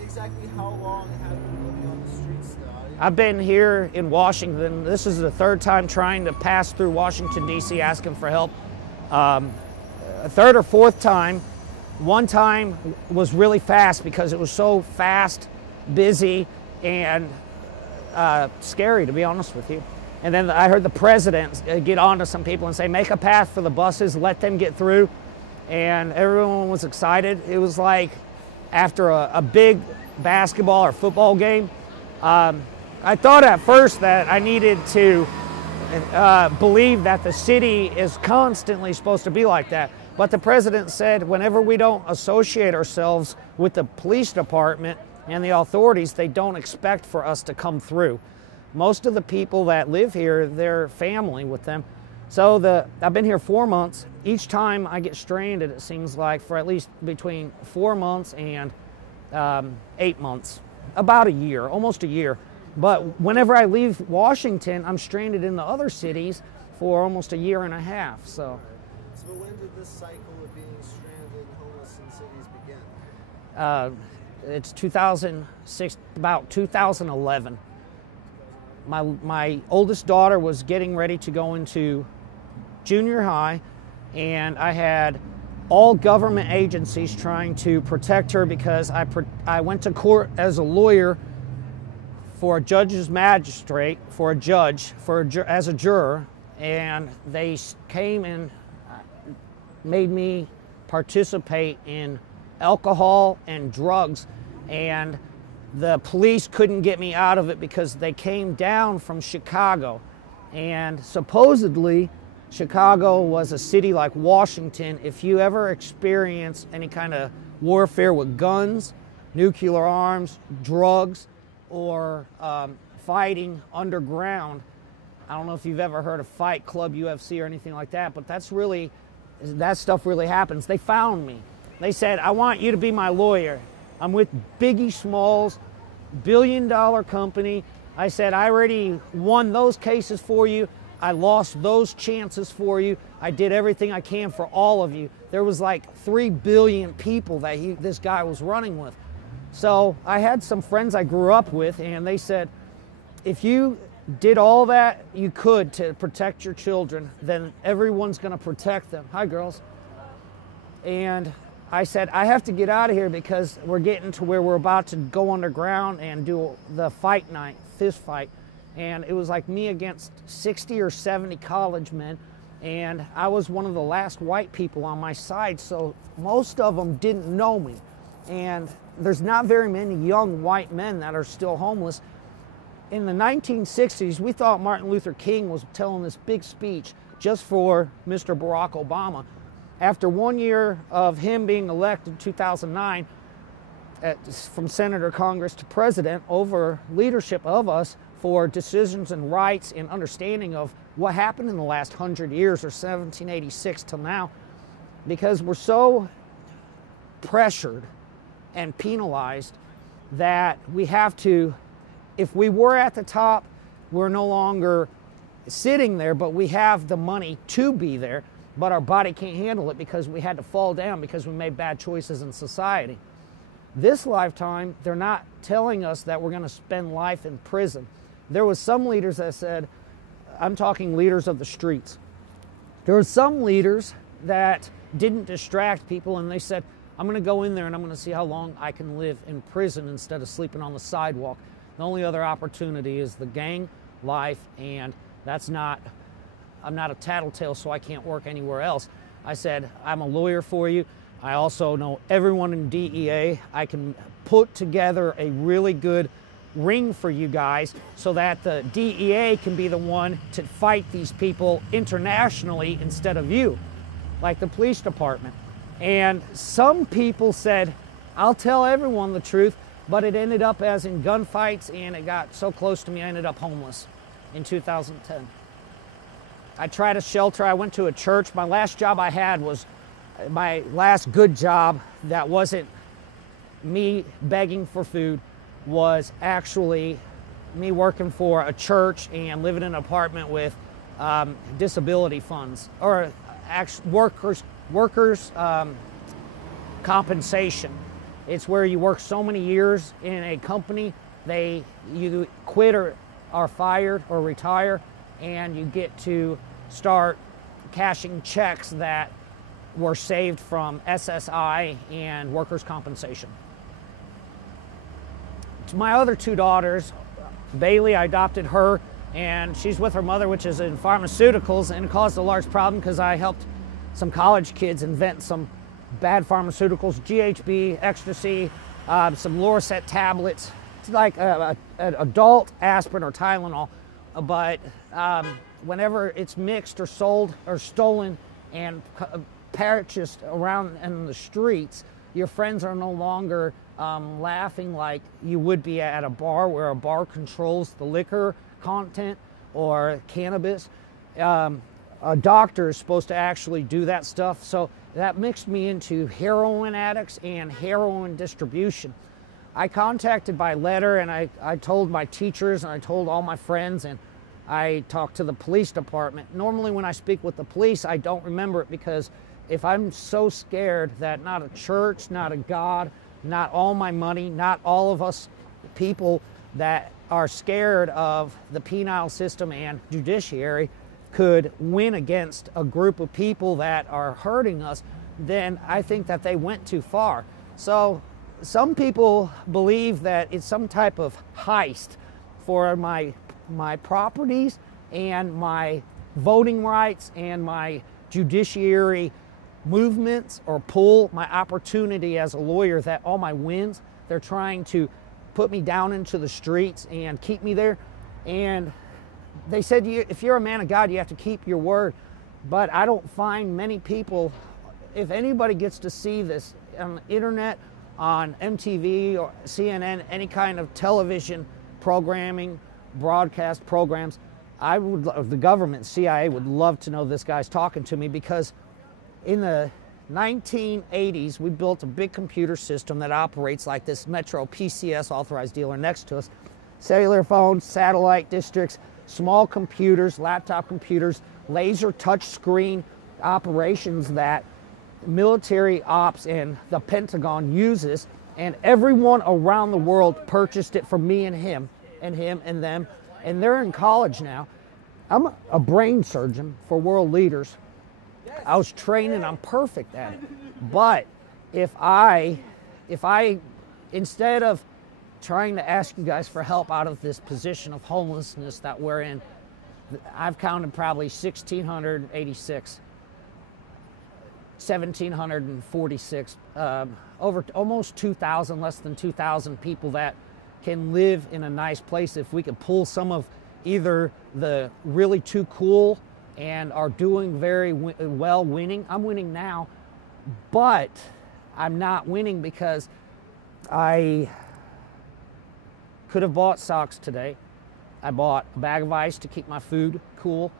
exactly how long have you been living on the streets now? I've been here in Washington. This is the third time trying to pass through Washington, D.C. asking for help. A third or fourth time. One time was really fast because it was so fast, busy, and scary, to be honest with you. And then I heard the president get on to some people and say, make a path for the buses, let them get through. And everyone was excited. It was like after a big basketball or football game. I thought at first that I needed to believe that the city is constantly supposed to be like that. But the president said whenever we don't associate ourselves with the police department and the authorities, they don't expect for us to come through. Most of the people that live here, they're family with them. So I've been here 4 months. Each time I get stranded, it seems like, for at least between 4 months and 8 months. About a year, almost a year. But whenever I leave Washington, I'm stranded in the other cities for almost a year and a half. So when did this cycle of being stranded and homeless in cities begin? It's 2006, about 2011. My oldest daughter was getting ready to go into junior high, and I had all government agencies trying to protect her because I went to court as a lawyer for a judge's magistrate, for a judge, as a juror, and they came and made me participate in alcohol and drugs, and the police couldn't get me out of it because they came down from Chicago. And supposedly, Chicago was a city like Washington. If you ever experience any kind of warfare with guns, nuclear arms, drugs, or fighting underground, I don't know if you've ever heard of Fight Club, UFC, or anything like that, but that stuff really happens. They found me. They said, I want you to be my lawyer. I'm with Biggie Smalls, billion-dollar company. I said, I already won those cases for you. I lost those chances for you. I did everything I can for all of you. There was like 3 billion people that this guy was running with. So I had some friends I grew up with, and they said, if you did all that you could to protect your children, then everyone's going to protect them. Hi, girls. And I said, I have to get out of here because we're getting to where we're about to go underground and do the fight night, fist fight. And it was like me against 60 or 70 college men. And I was one of the last white people on my side, so most of them didn't know me. And there's not very many young white men that are still homeless. In the 1960s, we thought Martin Luther King was telling this big speech just for Mr. Barack Obama. After 1 year of him being elected in 2009, from senator, Congress to president, over leadership of us for decisions and rights and understanding of what happened in the last 100 years, or 1786 till now, because we're so pressured and penalized that we have to, if we were at the top, we're no longer sitting there, but we have the money to be there, but our body can't handle it because we had to fall down because we made bad choices in society. This lifetime, they're not telling us that we're going to spend life in prison. There was some leaders that said, I'm talking leaders of the streets. There were some leaders that didn't distract people, and they said, I'm going to go in there and I'm going to see how long I can live in prison instead of sleeping on the sidewalk. The only other opportunity is the gang life, and I'm not a tattletale, so I can't work anywhere else. I said, I'm a lawyer for you. I also know everyone in DEA. I can put together a really good ring for you guys so that the DEA can be the one to fight these people internationally instead of you, like the police department. And some people said, I'll tell everyone the truth, but it ended up as in gunfights, and it got so close to me I ended up homeless in 2010. I tried a shelter. I went to a church. My last job I had was my last good job that wasn't me begging for food, was actually me working for a church and living in an apartment with disability funds, or workers compensation. It's where you work so many years in a company, you quit or are fired or retire, and you get to start cashing checks that were saved from SSI and workers' compensation. To my other two daughters, Bailey, I adopted her, and she's with her mother, which is in pharmaceuticals, and it caused a large problem because I helped some college kids invent some bad pharmaceuticals, GHB, ecstasy, some Lorcet tablets. It's like an adult aspirin or Tylenol, but whenever it's mixed or sold or stolen and purchased around in the streets, your friends are no longer laughing like you would be at a bar, where a bar controls the liquor content or cannabis. A doctor is supposed to actually do that stuff. So that mixed me into heroin addicts and heroin distribution. I contacted by letter, and I told my teachers, and I told all my friends, and I talked to the police department. Normally when I speak with the police, I don't remember it, because if I'm so scared that not a church, not a God, not all my money, not all of us people that are scared of the penal system and judiciary could win against a group of people that are hurting us, then I think that they went too far. So some people believe that it's some type of heist for my properties and my voting rights and my judiciary movements, or pull my opportunity as a lawyer, that all my wins, they're trying to put me down into the streets and keep me there. And they said, if you're a man of God, you have to keep your word. But I don't find many people, if anybody gets to see this on the internet, on MTV or CNN, any kind of television programming, broadcast programs, the government, CIA, would love to know this guy's talking to me, because in the 1980s, we built a big computer system that operates like this Metro PCS authorized dealer next to us. Cellular phones, satellite districts, small computers, laptop computers, laser touch screen operations that military ops and the Pentagon uses, and everyone around the world purchased it from me and him and them, and they're in college now. I'm a brain surgeon for world leaders. I was trained and I'm perfect at it. But if I, instead of trying to ask you guys for help out of this position of homelessness that we're in, I've counted probably 1,686, 1,746, over almost 2,000, less than 2,000 people that can live in a nice place. If we could pull some of either the really too cool and are doing very well winning. I'm winning now, but I'm not winning because I could have bought socks today. I bought a bag of ice to keep my food cool.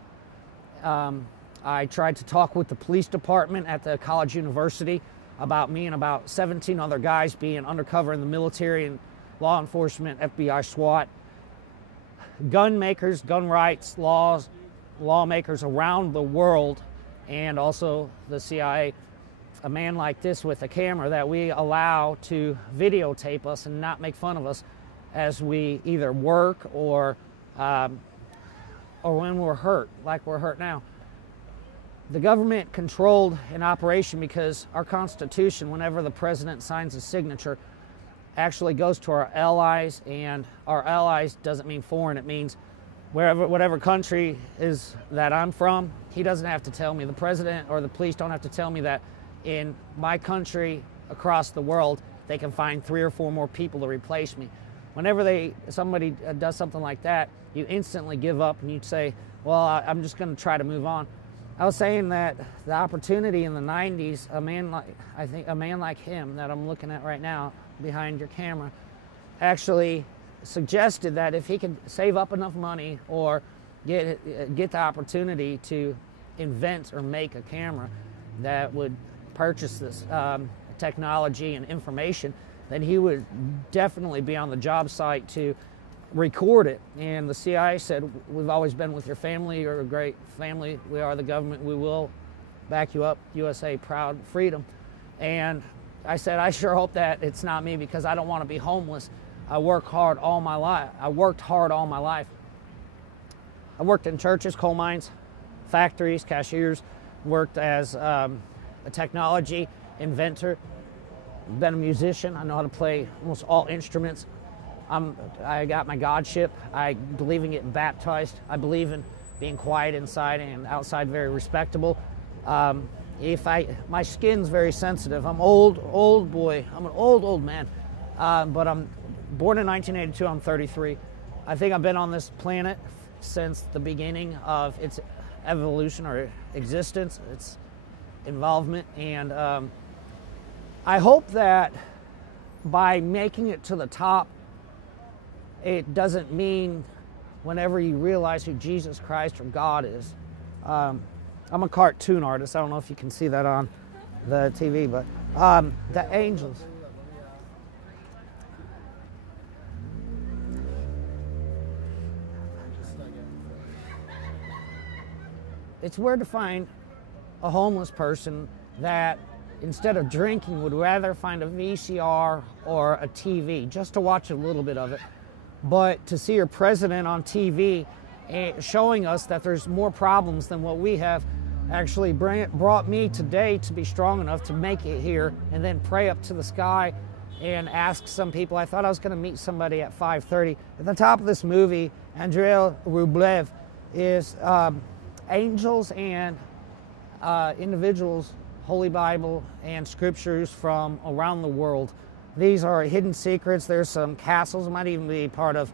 I tried to talk with the police department at the college university about me and about 17 other guys being undercover in the military and law enforcement, FBI, SWAT. Gun makers, gun rights, lawmakers around the world, and also the CIA, a man like this with a camera that we allow to videotape us and not make fun of us as we either work or when we're hurt, like we're hurt now. The government controlled an operation because our Constitution, whenever the president signs a signature, actually goes to our allies, and our allies doesn't mean foreign, it means whatever country is that I'm from. He doesn't have to tell me. The president or the police don't have to tell me that in my country across the world they can find 3 or 4 more people to replace me. Whenever somebody does something like that, you instantly give up and you say, well, I'm just going to try to move on. I was saying that the opportunity in the 90s, a man like him that I'm looking at right now behind your camera, actually suggested that if he could save up enough money or get the opportunity to invent or make a camera that would purchase this technology and information, then he would definitely be on the job site to record it. And the CIA said, we've always been with your family, you're a great family, we are the government, we will back you up, USA, proud, freedom. And I said, I sure hope that it's not me, because I don't want to be homeless. I worked hard all my life. I worked in churches, coal mines, factories, cashiers, worked as a technology inventor, been a musician. I know how to play almost all instruments. I got my Godship. I believe in getting baptized. I believe in being quiet inside and outside very respectable. My skin's very sensitive. I'm old boy. I'm an old man. But I'm born in 1982. I'm 33. I think I've been on this planet since the beginning of its evolution or existence, its involvement. And I hope that by making it to the top, it doesn't mean whenever you realize who Jesus Christ or God is. I'm a cartoon artist. I don't know if you can see that on the TV, but the angels. It's weird to find a homeless person that instead of drinking would rather find a VCR or a TV just to watch a little bit of it. But to see your president on TV showing us that there's more problems than what we have actually brought me today to be strong enough to make it here and then pray up to the sky and ask some people. I thought I was going to meet somebody at 5:30. At the top of this movie, Andrei Rublev is angels and individuals, Holy Bible and scriptures from around the world. These are hidden secrets. There's some castles, might even be part of